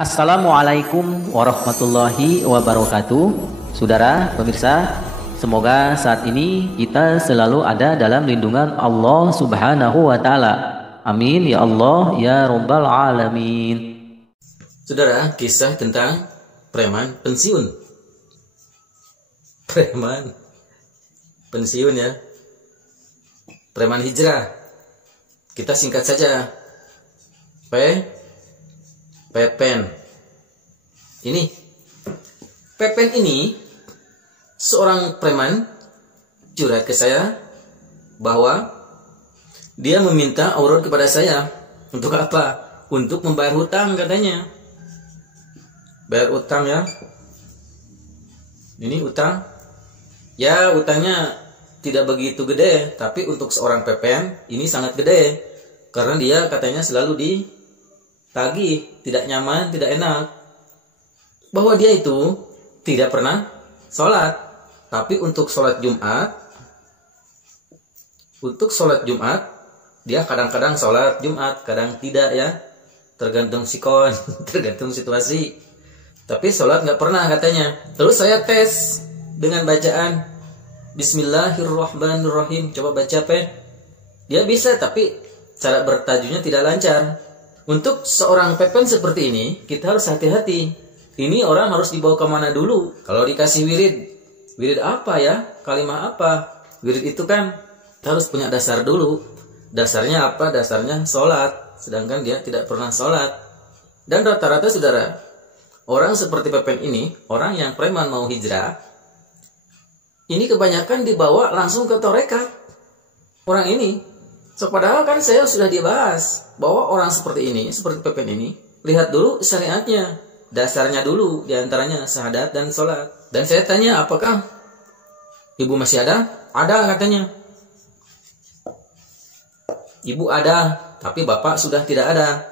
Assalamualaikum warahmatullahi wabarakatuh. Saudara pemirsa, semoga saat ini kita selalu ada dalam lindungan Allah Subhanahu wa taala. Amin ya Allah ya rabbal alamin. Saudara, kisah tentang preman pensiun. Preman pensiun ya. Preman hijrah. Kita singkat saja. Pepen. Ini Pepen ini seorang preman curhat ke saya bahwa dia meminta aurat kepada saya. Untuk apa? Untuk membayar hutang katanya. Bayar utang ya. Ini utang. Ya, utangnya tidak begitu gede, tapi untuk seorang Pepen ini sangat gede. Karena dia katanya selalu ditagih, tidak nyaman, tidak enak. Bahwa dia itu tidak pernah sholat. Tapi untuk sholat Jumat, dia kadang-kadang sholat Jumat, kadang tidak ya. Tergantung sikon, tergantung situasi. Tapi sholat nggak pernah katanya. Terus saya tes dengan bacaan Bismillahirrahmanirrahim. Coba baca Pen. Dia bisa, tapi cara bertajuknya tidak lancar. Untuk seorang Pepen seperti ini, kita harus hati-hati. Ini orang harus dibawa kemana dulu? Kalau dikasih wirid apa ya? Kalimah apa? Wirid itu kan kita harus punya dasar dulu. Dasarnya apa? Dasarnya sholat. Sedangkan dia tidak pernah sholat. Dan rata-rata saudara, orang seperti Pepen ini, orang yang preman mau hijrah, ini kebanyakan dibawa langsung ke torekat. Orang ini. So, padahal kan saya sudah dibahas bahwa orang seperti ini, seperti Pepen ini, lihat dulu syariatnya. Dasarnya dulu, diantaranya syahadat dan sholat. Dan saya tanya, apakah ibu masih ada? Ada katanya. Ibu ada, tapi bapak sudah tidak ada.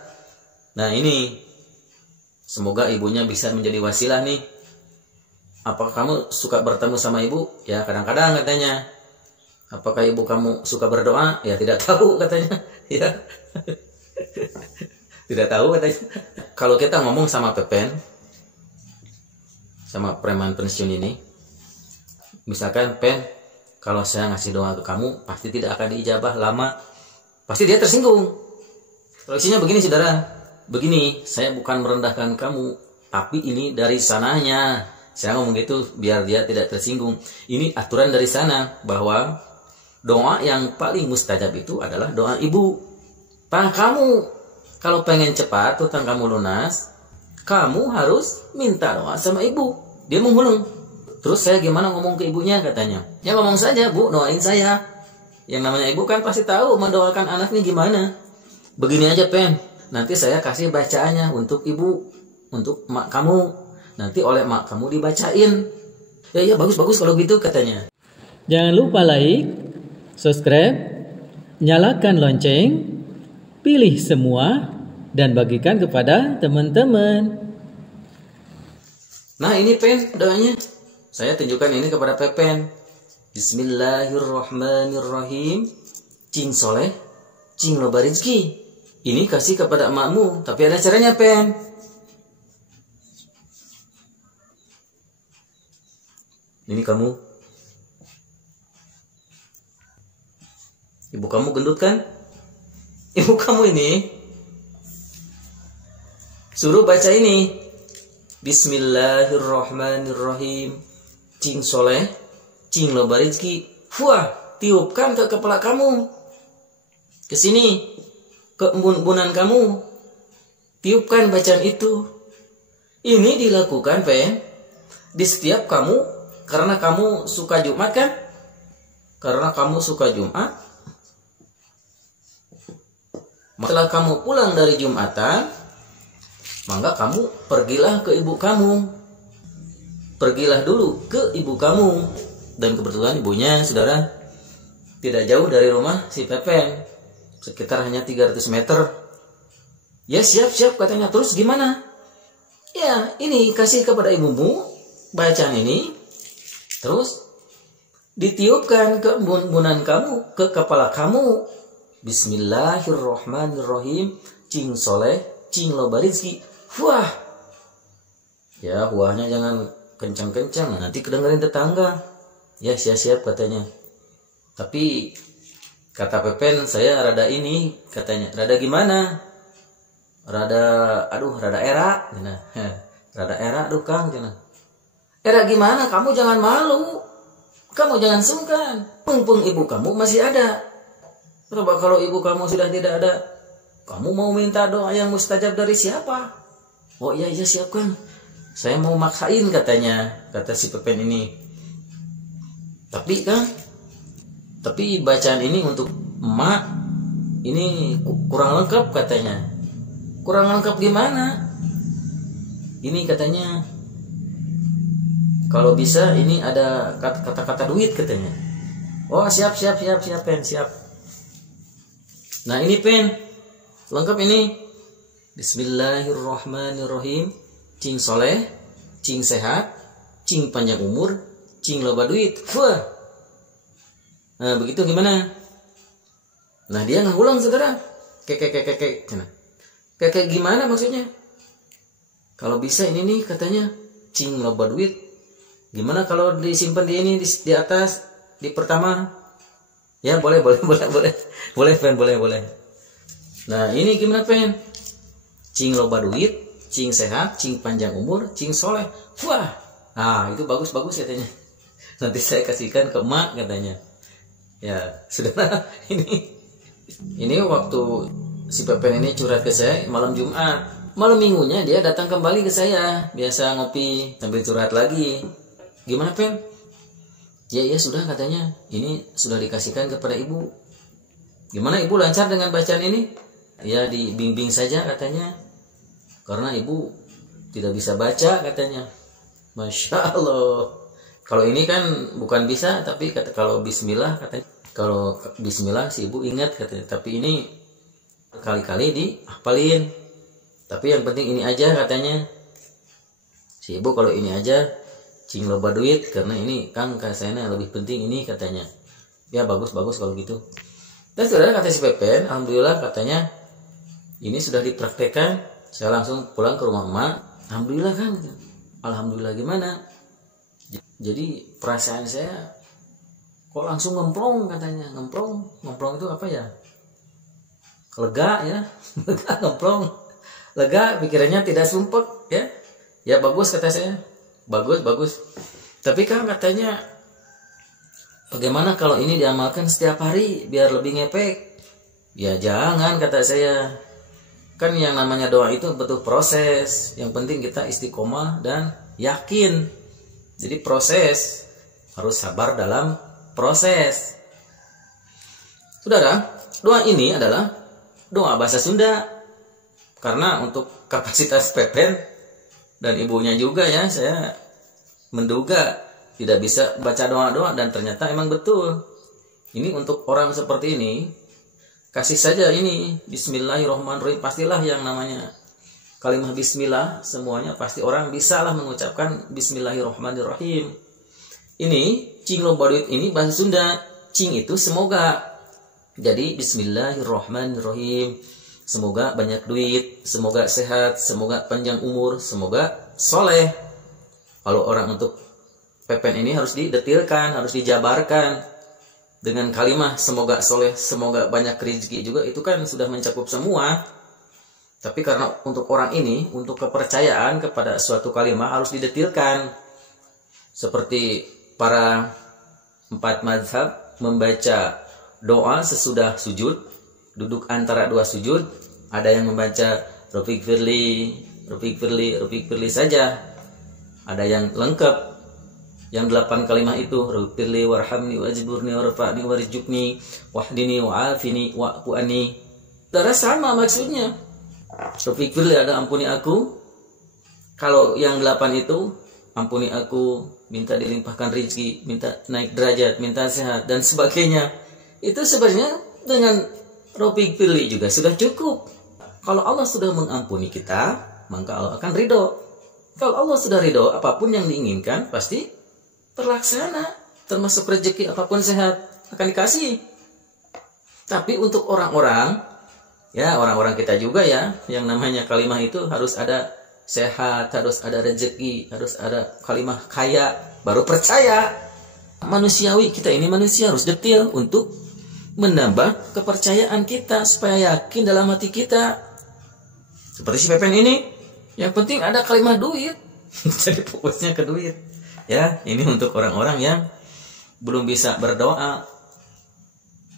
Nah ini, semoga ibunya bisa menjadi wasilah nih. Apakah kamu suka bertemu sama ibu? Ya kadang-kadang katanya. Apakah ibu kamu suka berdoa? Ya tidak tahu katanya. Ya. Tidak tahu katanya. Kalau kita ngomong sama Pepen, sama preman pensiun ini, misalkan, Pen, kalau saya ngasih doa ke kamu, pasti tidak akan diijabah lama. Pasti dia tersinggung. Solusinya begini saudara. Begini, saya bukan merendahkan kamu, tapi ini dari sananya. Saya ngomong gitu biar dia tidak tersinggung. Ini aturan dari sana, bahwa doa yang paling mustajab itu adalah doa ibu. Kamu kalau pengen cepat hutang kamu lunas, kamu harus minta doa sama ibu. Dia menghulung. Terus saya gimana ngomong ke ibunya katanya. Ya ngomong saja, Bu, doain saya. Yang namanya ibu kan pasti tahu mendoakan anaknya gimana. Begini aja, Pen. Nanti saya kasih bacaannya untuk ibu, untuk mak kamu. Nanti oleh mak kamu dibacain. Ya bagus-bagus kalau gitu katanya. Jangan lupa like, subscribe, nyalakan lonceng, pilih semua, dan bagikan kepada teman-teman. Nah ini Pen doanya. Saya tunjukkan ini kepada Pepen. Bismillahirrahmanirrahim. Cing soleh, cing loba rizki. Ini kasih kepada emakmu, tapi ada caranya Pen. Ini kamu. Ibu kamu gendut kan? Ibu kamu ini suruh baca ini. Bismillahirrahmanirrahim. Cing soleh, cing loba rizki. Wah, tiupkan ke kepala kamu. Ke sini, ke embun-embunan kamu. Tiupkan bacaan itu. Ini dilakukan, Pen, di setiap kamu. Karena kamu suka Jumat kan? Karena kamu suka Jumat. Setelah kamu pulang dari Jumatan, maka kamu pergilah ke ibu kamu. Pergilah dulu ke ibu kamu. Dan kebetulan ibunya, saudara, tidak jauh dari rumah si Pepen. Sekitar hanya 300 meter. Ya siap-siap katanya. Terus gimana? Ya ini kasih kepada ibumu bacaan ini. Terus ditiupkan ke embun-embunan kamu, ke kepala kamu. Bismillahirrahmanirrahim. Cing soleh, cing loba rizki. Wah, Ya huahnya jangan kencang-kencang, nanti kedengerin tetangga. Ya siap-siap katanya. Tapi kata Pepen, saya rada ini katanya. Rada gimana? Rada era. Nah, rada era aduh Kang. Era gimana? Kamu jangan malu. Kamu jangan sungkan. Mumpung ibu kamu masih ada. Coba kalau ibu kamu sudah tidak ada, kamu mau minta doa yang mustajab dari siapa? Oh iya siap Kang. Saya mau maksain katanya, kata si Pepen ini. Tapi bacaan ini untuk emak ini kurang lengkap katanya. Kurang lengkap gimana? Ini katanya kalau bisa ini ada kata-kata duit katanya. Oh siap Pen, siap. Nah ini Pen, lengkap ini. Bismillahirrahmanirrahim. Cing soleh, cing sehat, cing panjang umur, cing loba duit. Wah. Nah begitu gimana? Nah dia ngulang saudara. Kayak gimana maksudnya? Kalau bisa ini nih katanya cing loba duit. Gimana kalau disimpan di ini di atas di pertama? Ya boleh Pen, boleh. Nah ini gimana Pen? Cing loba duit, cing sehat, cing panjang umur, cing soleh. Wah, nah itu bagus katanya. Nanti saya kasihkan ke emak katanya. Ya saudara, ini waktu si Pepen ini curhat ke saya malam Jumat. Malam minggunya dia datang kembali ke saya. Biasa ngopi sambil curhat lagi. Gimana Pen? Ya sudah katanya. Ini sudah dikasihkan kepada ibu. Gimana ibu lancar dengan bacaan ini? Ya dibimbing saja katanya. Karena ibu tidak bisa baca katanya. Masya Allah. Kalau ini kan bukan bisa, tapi kalau bismillah katanya. Kalau bismillah si ibu ingat katanya. Tapi ini kali-kali dihafalin. Tapi yang penting ini aja katanya. Si ibu kalau ini aja cing loba duit, karena ini Kang kasihnya lebih penting ini katanya. Ya bagus kalau gitu. Dan saudara kata si Pepen, alhamdulillah katanya ini sudah dipraktekkan. Saya langsung pulang ke rumah emak. Alhamdulillah Kang. Alhamdulillah gimana? Jadi perasaan saya kok langsung ngemplong katanya. Ngemplong itu apa ya? Lega ya. Lega ngemplong. Lega pikirannya tidak sumpek ya. Ya bagus kata saya. Bagus. Tapi Kang katanya bagaimana kalau ini diamalkan setiap hari biar lebih ngepek? Ya jangan kata saya. Kan yang namanya doa itu butuh proses. Yang penting kita istiqomah dan yakin. Jadi proses. Harus sabar dalam proses. Saudara, doa ini adalah doa bahasa Sunda. Karena untuk kapasitas Pepen dan ibunya juga ya, saya menduga tidak bisa baca doa-doa. Dan ternyata emang betul. Ini untuk orang seperti ini, kasih saja ini Bismillahirrahmanirrahim. Pastilah yang namanya kalimat Bismillah, semuanya pasti orang bisa lah mengucapkan Bismillahirrahmanirrahim. Ini cing loba duit ini bahasa Sunda. Cing itu semoga. Jadi Bismillahirrahmanirrahim. Semoga banyak duit, semoga sehat, semoga panjang umur, semoga soleh. Kalau orang untuk Pepen ini harus didetilkan, harus dijabarkan dengan kalimat semoga soleh, semoga banyak rezeki juga, itu kan sudah mencakup semua. Tapi karena untuk orang ini, untuk kepercayaan kepada suatu kalimat harus didetilkan. Seperti para 4 mazhab membaca doa sesudah sujud, duduk antara 2 sujud. Ada yang membaca Rafiq Firli saja. Ada yang lengkap, yang 8 kalimat itu, Rafiqfirli warhamni wajburni warfa'ni warjukni wahdini wa'afini wa'fu'ani. Darah sama maksudnya. Rafiqfirli ada ampuni aku. Kalau yang 8 itu, ampuni aku, minta dilimpahkan rezeki, minta naik derajat, minta sehat dan sebagainya. Itu sebenarnya dengan Rafiqfirli juga sudah cukup. Kalau Allah sudah mengampuni kita, maka Allah akan ridho. Kalau Allah sudah ridho, apapun yang diinginkan pasti terlaksana. Termasuk rezeki, apapun sehat akan dikasih. Tapi untuk orang-orang, ya orang-orang kita juga ya, yang namanya kalimat itu harus ada sehat, harus ada rezeki, harus ada kalimah kaya, baru percaya. Manusiawi, kita ini manusia harus detail untuk menambah kepercayaan kita supaya yakin dalam hati kita. Seperti si Pepen ini, yang penting ada kalimah duit. Jadi fokusnya ke duit. Ya, ini untuk orang-orang yang belum bisa berdoa,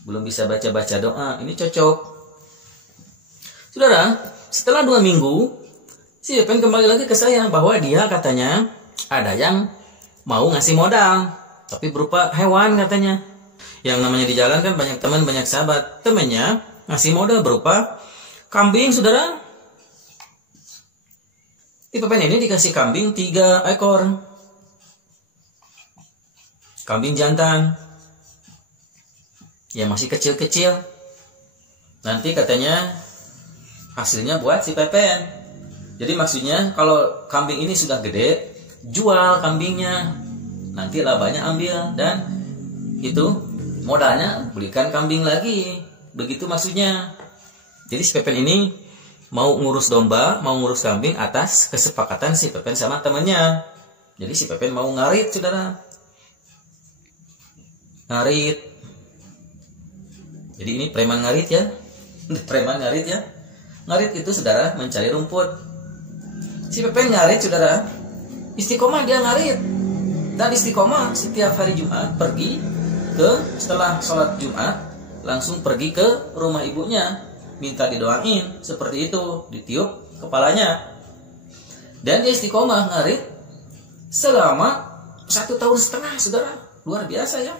belum bisa baca-baca doa, ini cocok. Saudara, setelah 2 minggu, si Pepen kembali lagi ke saya bahwa dia katanya ada yang mau ngasih modal, tapi berupa hewan katanya. Yang namanya di jalan kan banyak teman, banyak sahabat. Temannya ngasih modal berupa kambing, saudara. Si Pepen ini dikasih kambing 3 ekor. Kambing jantan. Yang masih kecil-kecil. Nanti katanya hasilnya buat si Pepen. Jadi maksudnya kalau kambing ini sudah gede, jual kambingnya. Nanti labanya ambil dan itu modalnya belikan kambing lagi. Begitu maksudnya. Jadi si Pepen ini mau ngurus domba, mau ngurus kambing atas kesepakatan si Pepen sama temannya. Jadi si Pepen mau ngarit, saudara. Ngarit. Jadi ini preman ngarit ya. Preman ngarit ya. Ngarit itu, saudara, mencari rumput. Si Pepen ngarit, saudara. Istiqomah dia ngarit. Dan istiqomah setiap hari Jumat pergi setelah sholat Jumat langsung pergi ke rumah ibunya. Minta didoain, seperti itu, ditiup kepalanya. Dan dia istiqomah ngarit selama 1,5 tahun, saudara. Luar biasa ya.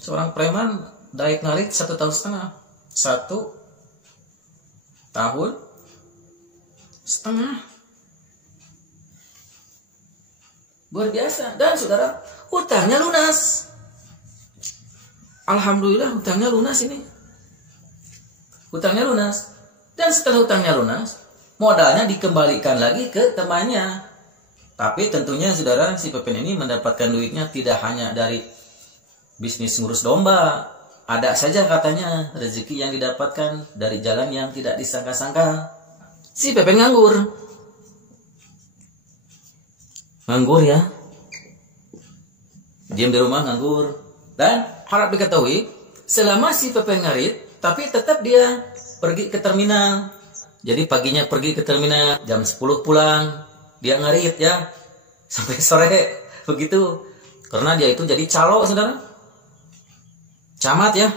Seorang preman daik ngarit 1,5 tahun. 1,5 tahun. Luar biasa. Dan saudara, hutangnya lunas. Alhamdulillah hutangnya lunas ini. Hutangnya lunas. Dan setelah hutangnya lunas, modalnya dikembalikan lagi ke temannya. Tapi tentunya, saudara, si Pepen ini mendapatkan duitnya tidak hanya dari bisnis ngurus domba. Ada saja katanya rezeki yang didapatkan dari jalan yang tidak disangka-sangka. Si Pepen nganggur. Nganggur ya. Diam di rumah nganggur. Dan harap diketahui, selama si Pepen ngarit, tapi tetap dia pergi ke terminal. Jadi paginya pergi ke terminal, jam 10 pulang. Dia ngarit ya, sampai sore. Begitu. Karena dia itu jadi calo, saudara. Camat ya.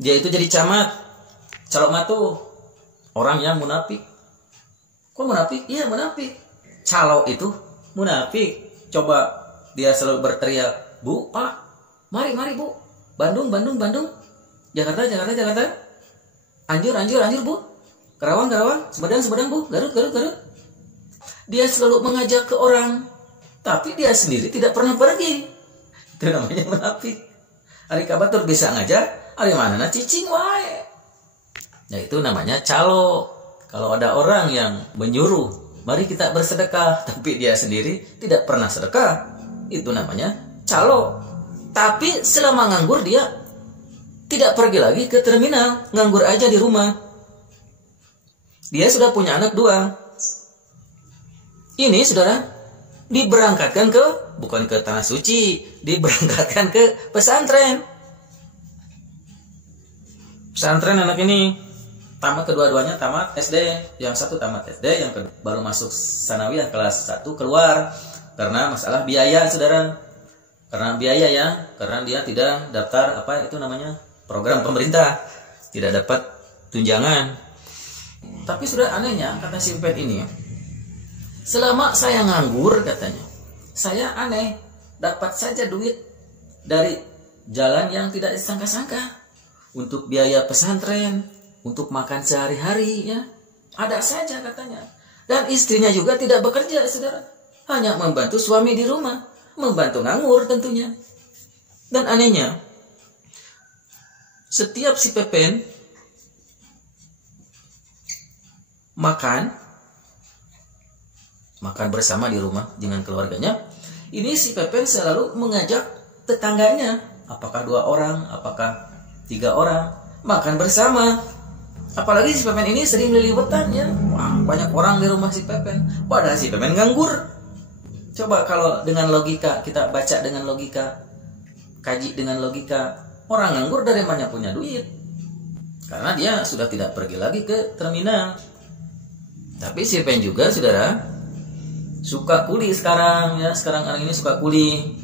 Dia itu jadi camat. Calo matu. Orang yang munafik. Kok munafik? Iya munafik. Calo itu munafik. Coba dia selalu berteriak, "Bu, Pak, mari Bu. Bandung. Jakarta. Anjur Bu. Karawang. Sumedang Bu. Garut. Dia selalu mengajak ke orang, tapi dia sendiri tidak pernah pergi. Itu namanya munafik. Ari kabatur bisa ngajak, ari manana cicing wae. Nah, itu namanya calo. Kalau ada orang yang menyuruh, mari kita bersedekah, tapi dia sendiri tidak pernah sedekah, itu namanya calo. Tapi selama nganggur dia tidak pergi lagi ke terminal, nganggur aja di rumah. Dia sudah punya anak 2. Ini, saudara, diberangkatkan bukan ke tanah suci, diberangkatkan ke pesantren. Pesantren anak ini tamat, kedua-duanya tamat SD. Yang satu tamat SD, yang kedua baru masuk sanawiyah kelas 1 keluar karena masalah biaya, saudara. Karena biaya ya, karena dia tidak daftar program pemerintah, tidak dapat tunjangan. Tapi sudah anehnya, kata si Pepen ini, selama saya nganggur, katanya, saya aneh, dapat saja duit dari jalan yang tidak disangka-sangka, untuk biaya pesantren, untuk makan sehari-hari, ya, ada saja katanya. Dan istrinya juga tidak bekerja, saudara, hanya membantu suami di rumah, membantu nganggur tentunya. Dan anehnya, setiap si Pepen makan bersama di rumah dengan keluarganya, ini si Pepen selalu mengajak tetangganya, apakah 2 orang, apakah 3 orang, makan bersama. Apalagi si Pepen ini sering liliwetan ya. Wah, banyak orang di rumah si Pepen. Padahal si Pepen nganggur. Coba kalau dengan logika, kita baca dengan logika, kaji dengan logika, orang nganggur dari mana punya duit? Karena dia sudah tidak pergi lagi ke terminal. Tapi si Pepen juga, saudara, suka kuli sekarang ya. Sekarang orang ini suka kuli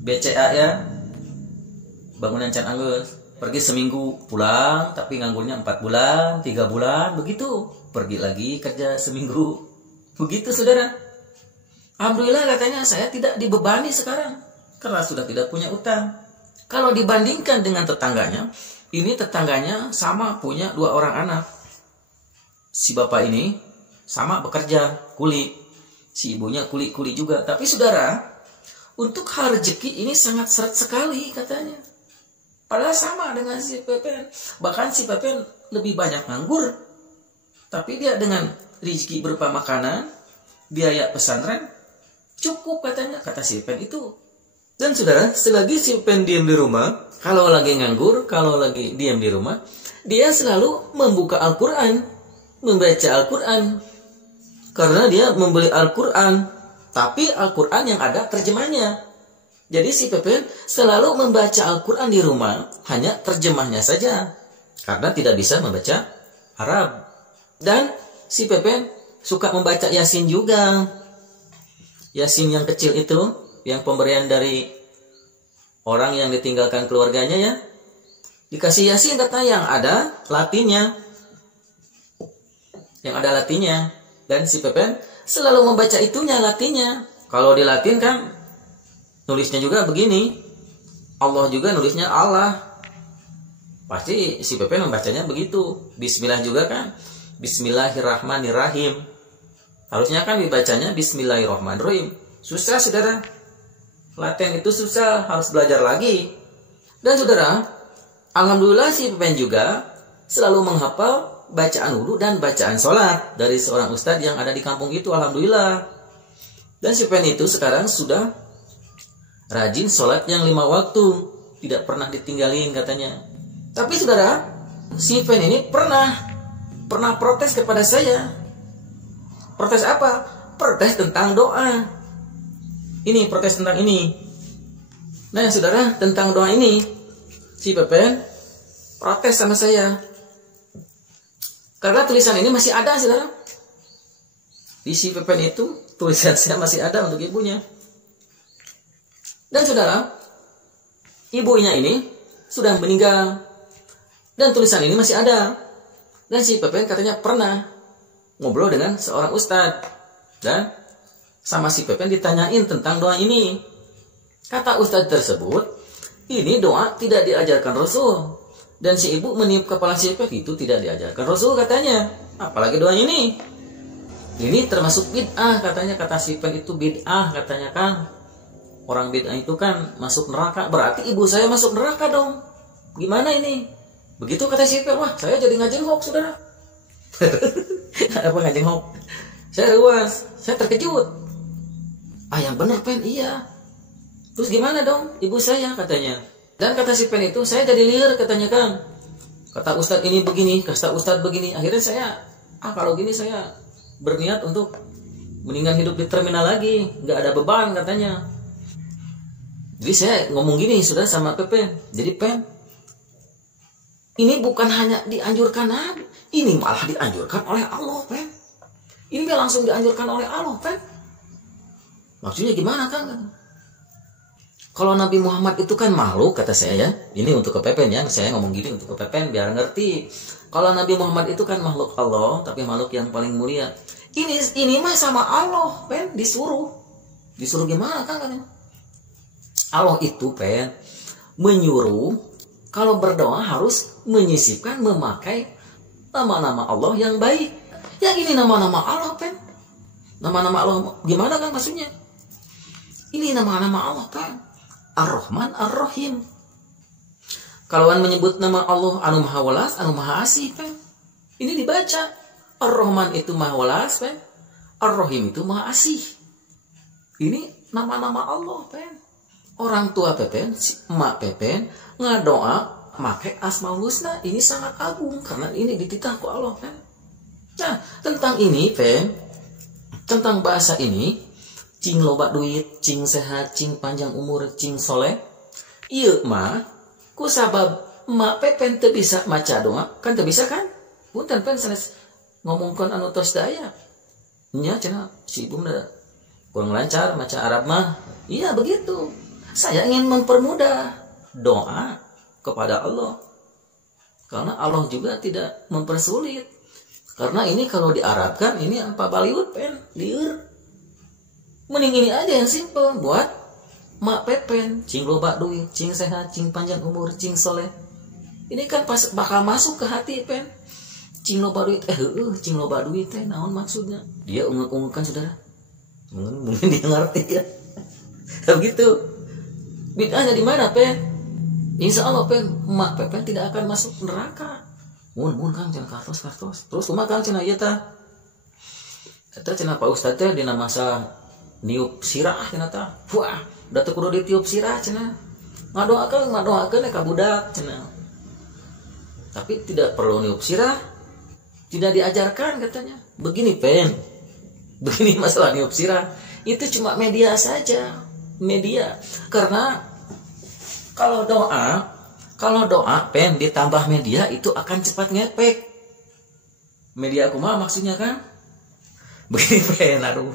BCA ya, bangunan Can Anggus. Pergi seminggu pulang, tapi nganggurnya 4 bulan, 3 bulan, begitu. Pergi lagi kerja seminggu, begitu saudara. Alhamdulillah katanya saya tidak dibebani sekarang, karena sudah tidak punya utang. Kalau dibandingkan dengan tetangganya, ini tetangganya sama punya 2 orang anak. Si bapak ini sama bekerja, kuli. Si ibunya kuli-kuli juga. Tapi saudara, untuk hal rezeki ini sangat seret sekali katanya. Padahal sama dengan si Pepen. Bahkan si Pepen lebih banyak nganggur. Tapi dia dengan rezeki berupa makanan, biaya pesantren, cukup katanya, kata si Pepen itu. Dan saudara, selagi si Pepen diam di rumah, kalau lagi nganggur, kalau lagi diam di rumah, dia selalu membuka Al-Quran, membaca Al-Quran. Karena dia membeli Al-Quran, tapi Al-Quran yang ada terjemahnya. Jadi si Pepen selalu membaca Al-Quran di rumah, hanya terjemahnya saja, karena tidak bisa membaca Arab. Dan si Pepen suka membaca Yasin juga. Yasin yang kecil itu, yang pemberian dari orang yang ditinggalkan keluarganya ya. Dikasih Yasin kata yang ada Latinnya. Yang ada Latinnya. Dan si Pepen selalu membaca itunya, Latinnya. Kalau di Latin kan nulisnya juga begini, Allah juga nulisnya Allah. Pasti si Pepen membacanya begitu. Bismillah juga kan, Bismillahirrahmanirrahim. Harusnya kan dibacanya Bismillahirrahmanirrahim. Susah saudara, Latin itu susah, harus belajar lagi. Dan saudara, alhamdulillah si Pepen juga selalu menghafal bacaan wudu dan bacaan sholat dari seorang ustadz yang ada di kampung itu, alhamdulillah. Dan si Pepen itu sekarang sudah rajin sholat yang 5 waktu, tidak pernah ditinggalin katanya. Tapi saudara, si Pen ini pernah protes kepada saya. Protes apa? Protes tentang doa. Ini protes tentang ini. Nah saudara, tentang doa ini, si Pepen protes sama saya. Karena tulisan ini masih ada saudara. Di si Pepen itu tulisan saya masih ada untuk ibunya. Dan saudara, ibunya ini sudah meninggal. Dan tulisan ini masih ada. Dan si Pepen katanya pernah ngobrol dengan seorang ustadz. Dan sama si Pepen ditanyain tentang doa ini. Kata ustadz tersebut, ini doa tidak diajarkan Rasul. Dan si ibu meniup kepala si Pepen, itu tidak diajarkan Rasul katanya. Apalagi doa ini. Ini termasuk bid'ah katanya. Kata si Pepen itu bid'ah katanya kan. Orang bid'ah itu kan masuk neraka. Berarti ibu saya masuk neraka dong. Gimana ini? Begitu kata si Pepen. Wah, saya jadi ngajeng hoax, saudara. Apa ngajeng hoax? Saya ruas. Saya terkejut. Yang benar Pen, iya. Terus gimana dong ibu saya katanya. Dan kata si Pen itu, saya jadi liar katanya kan. Kata ustadz ini begini, kata ustadz begini. Akhirnya saya, kalau gini saya berniat untuk mendingan hidup di terminal lagi. Nggak ada beban katanya. Jadi saya ngomong gini sudah sama Pepen. Jadi Pen, ini bukan hanya dianjurkan Nabi, ini malah dianjurkan oleh Allah Pen. Ini langsung dianjurkan oleh Allah Pen. Maksudnya gimana kan? Kalau Nabi Muhammad itu kan makhluk kata saya ya. Ini untuk ke Pepen ya. Saya ngomong gini untuk ke Pepen biar ngerti. Kalau Nabi Muhammad itu kan makhluk Allah, tapi makhluk yang paling mulia. Ini mah sama Allah Pen, disuruh. Disuruh gimana kan? Allah itu Pen menyuruh kalau berdoa harus menyisipkan memakai nama-nama Allah yang baik. Yang ini nama-nama Allah Pen. Nama-nama Allah gimana kan maksudnya? Ini nama-nama Allah Pen. Ar-Rahman Ar-Rahim. Kalau menyebut nama Allah anu maha welas, anu maha asih Pen. Ini dibaca. Ar-Rahman itu maha welas Pen. Ar-Rahim itu maha asih. Ini nama-nama Allah Pen. Orang tua Pepen, si emak Pepen, ngadoa make Asmaul Husna ini sangat agung karena ini dititah ku Allah kan. Nah, tentang ini pen, tentang bahasa ini, cing loba duit, cing sehat, cing panjang umur, cing soleh. Ieu mah ku sabab mak pepen teu bisa maca doa, kan teu bisa kan? Punten pen sanes ngomongkeun anu tos daya. Nya cenah si ibu mah kurang lancar maca Arab mah. Iya begitu. Saya ingin mempermudah doa kepada Allah. Karena Allah juga tidak mempersulit. Karena ini kalau diarabkan ini apa baliut pen, liur. Mending ini aja yang simple buat mak pepen, cing loba duit, cing sehat, cing panjang umur, cing soleh. Ini kan pas bakal masuk ke hati pen. Cing loba duit, cing loba duit teh naon maksudnya? Dia ungek-ungekkan saudara. Mungkin dia ngerti ya. Begitu. Bid'ahnya di mana, Pen? Insya Allah, Pen, mak Pepen tidak akan masuk neraka. Mun Kang cenah kartos. Terus kumaha Kang cenah ieu tah? Eta cenah Pak Ustaz teh dina masa niup sirah cenah tah. Wah, da teu kudu ditiup sirah cenah. Ngadoakeun ka budak cenah. Tapi tidak perlu niup sirah. Tidak diajarkan katanya. Begini, Pen. Begini masalah niup sirah. Itu cuma media saja. Media. Karena kalau doa pen ditambah media itu akan cepat ngepek. Media kumaha maksudnya kan? Begini pen, aduh.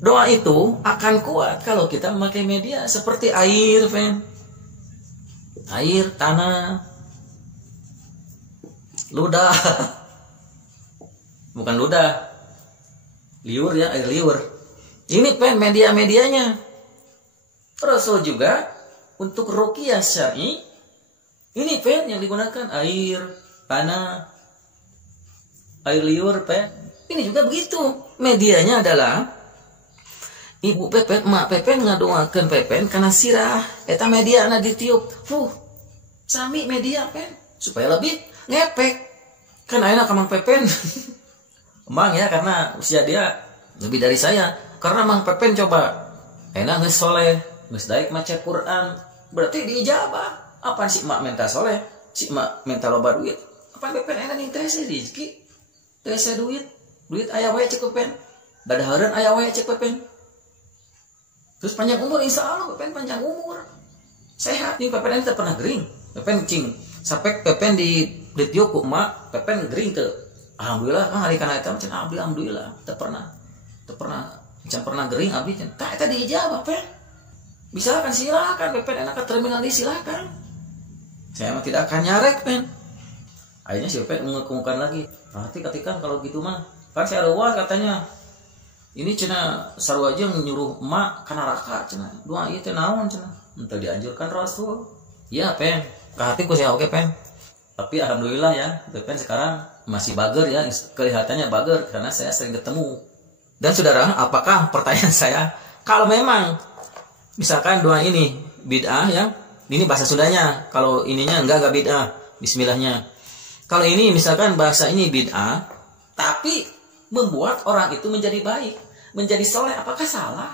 Doa itu akan kuat kalau kita memakai media seperti air pen. Air, tanah, ludah. Bukan ludah. Liur ya, air liur. Ini pen media-medianya. Rasul juga untuk ruqyah syar'i ini pen yang digunakan air, tanah, air liur pen. Ini juga begitu. Medianya adalah ibu pepen, mak pepen ngadoakeun pepen karena sirah eta mediana ditiup. Sami media pen supaya lebih ngepek. Kan ayeuna ka Mang Pepen. Emang ya karena usia dia lebih dari saya. Karena Mang Pepen coba enak geus soleh, geus daek maca Quran, berarti diijabah. Apa si emak minta soleh, si emak minta loba duit. Apa Pepen enak nih teh rezeki, teh duit aya wae cek Pepen, dadahareun aya wae cek Pepen. Terus panjang umur insya Allah Pepen panjang umur, sehat nih Pepen teh pernah gering, Pepen cing, sampai Pepen ditiup ku emak, Pepen gering teu. Alhamdulillah, hari kana eta cenah abdi alhamdulillah, teu pernah can pernah gering abdi cenah. Tah eta diijabah Pen. Bisa kan silakan Pepen enak ke terminal di silakan. Saya mah tidak akan nyarek Pen. Akhirnya si Pepen mengekungkan lagi. Nanti ketika kalau gitu mah kan saya ruas katanya. Ini cenah sarua aja nyuruh emak ka neraka cenah. Doa ieu teh naon cenah? Henteu dianjurkan Rasul. Ya Pen, ka hati ku saya oke Pen. Tapi alhamdulillah ya, Pepen sekarang masih bager ya, kelihatannya bager karena saya sering ketemu. Dan saudara, apakah pertanyaan saya, kalau memang misalkan doa ini bid'ah ya, ini bahasa Sundanya, kalau ininya enggak bid'ah, bismillahnya. Kalau ini misalkan bahasa ini bid'ah, tapi membuat orang itu menjadi baik, menjadi soleh, apakah salah?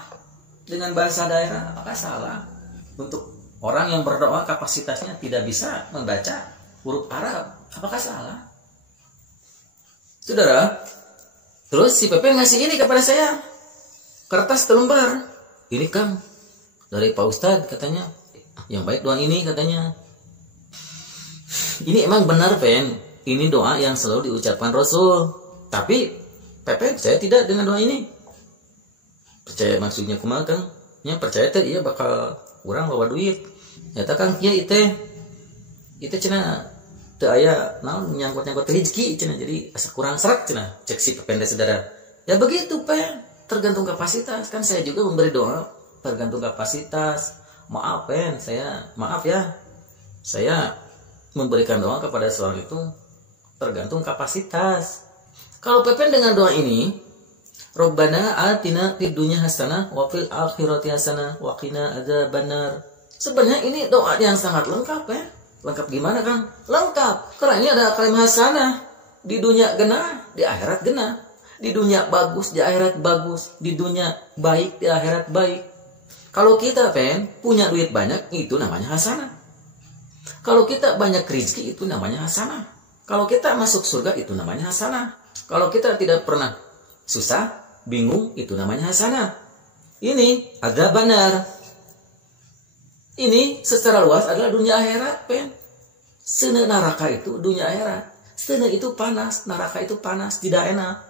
Dengan bahasa daerah, apakah salah? Untuk orang yang berdoa kapasitasnya tidak bisa membaca huruf Arab, apakah salah? Saudara, terus si Pepen ngasih ini kepada saya, kertas selembar. Ini kan dari Pak Ustadz katanya, yang baik doa ini katanya. Ini emang benar Pen, ini doa yang selalu diucapkan Rasul. Tapi Pepen saya tidak dengan doa ini. Percaya maksudnya kumaha Kang? Nya percaya teh iya bakal kurang bawa duit. Nyata Kang ieu itu cenah teu aya naon nyangkut-nyangkut rezeki cenah, jadi asa kurang serak cenah cek si Pepen teh saudara. Ya begitu Pen, tergantung kapasitas. Kan saya juga memberi doa tergantung kapasitas. Maaf Pen, maaf ya. Saya memberikan doa kepada seorang itu tergantung kapasitas. Kalau Pepen dengan doa ini, Rabbana atina fid dunya hasanah wa fil akhirati hasanah wa qina adzabannar. Sebenarnya ini doa yang sangat lengkap ya. Lengkap gimana Kang? Lengkap. Karena ini ada kalimat hasanah. Di dunia genah, di akhirat genah. Di dunia bagus, di akhirat bagus. Di dunia baik, di akhirat baik. Kalau kita Pen punya duit banyak, itu namanya hasanah. Kalau kita banyak rezeki itu namanya hasanah. Kalau kita masuk surga itu namanya hasanah. Kalau kita tidak pernah susah, bingung, itu namanya hasanah. Ini agak benar. Ini secara luas adalah dunia akhirat, pen. Sene neraka itu dunia akhirat. Sene itu panas, neraka itu panas, tidak enak.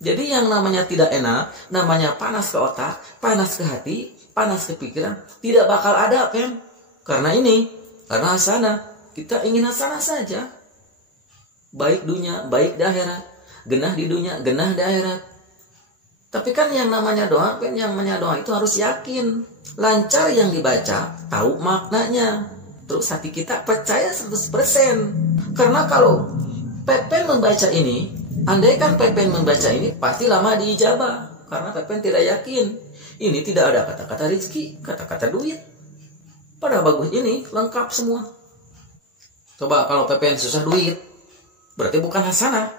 Jadi yang namanya tidak enak, namanya panas ke otak, panas ke hati, panas ke pikiran, tidak bakal ada, pen. Karena hasanah. Kita ingin hasanah saja. Baik dunia, baik di akhirat. Genah di dunia, genah di akhirat. Tapi kan yang namanya doa, pen, yang namanya doa itu harus yakin. Lancar yang dibaca, tahu maknanya. Terus hati kita percaya 100%. Karena kalau Pepen membaca ini, andaikan Pepen membaca ini, pasti lama diijabah. Karena Pepen tidak yakin. Ini tidak ada kata-kata rezeki, kata-kata duit. Pada bagus ini, lengkap semua. Coba kalau Pepen susah duit, berarti bukan hasanah.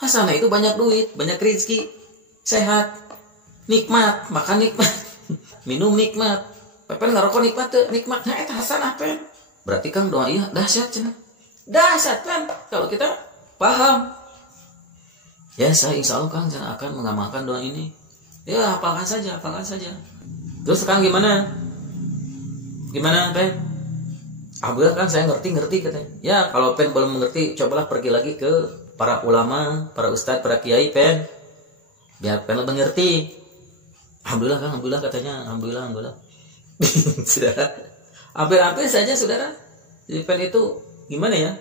Hasanah itu banyak duit, banyak rezeki, sehat, nikmat, makan nikmat, minum nikmat. Pepen ngerokok nikmat tuh, nikmat. Nah itu hasanah, pen. Berarti kan doa iya dahsyat, cenah. Dahsyat, pen. Kalau kita paham. Ya, saya insya Allah Kang akan mengamalkan doa ini. Ya, hafalkan saja. Terus sekarang gimana? Gimana, pen? Alhamdulillah kan saya ngerti katanya. Ya, kalau pen belum mengerti, cobalah pergi lagi ke para ulama, para ustadz, para kiai, pen. Biar pen lebih ngerti. Alhamdulillah kan, alhamdulillah katanya. Alhamdulillah. Saudara, hampir saja saudara. Jadi pen itu gimana ya?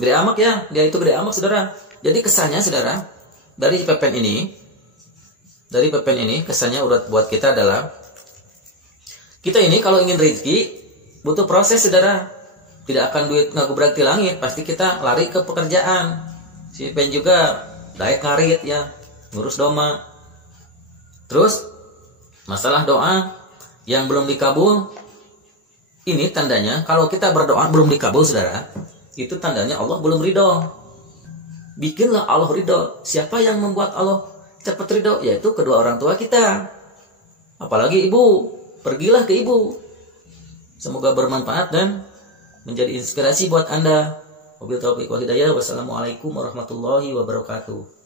Gede amak ya, dia itu gede amak saudara. Jadi kesannya saudara, dari Pepen ini kesannya buat kita adalah kita ini kalau ingin rezeki butuh proses saudara. Tidak akan duit ngagubrak di langit, pasti kita lari ke pekerjaan. Si Pen juga daek ngarit ya, ngurus doma. Terus masalah doa yang belum dikabul, ini tandanya kalau kita berdoa belum dikabul saudara, itu tandanya Allah belum ridho. Bikinlah Allah ridho. Siapa yang membuat Allah cepat ridho? Yaitu kedua orang tua kita. Apalagi ibu. Pergilah ke ibu. Semoga bermanfaat dan menjadi inspirasi buat Anda. Wabillahi taufiq wal hidayah. Wassalamualaikum warahmatullahi wabarakatuh.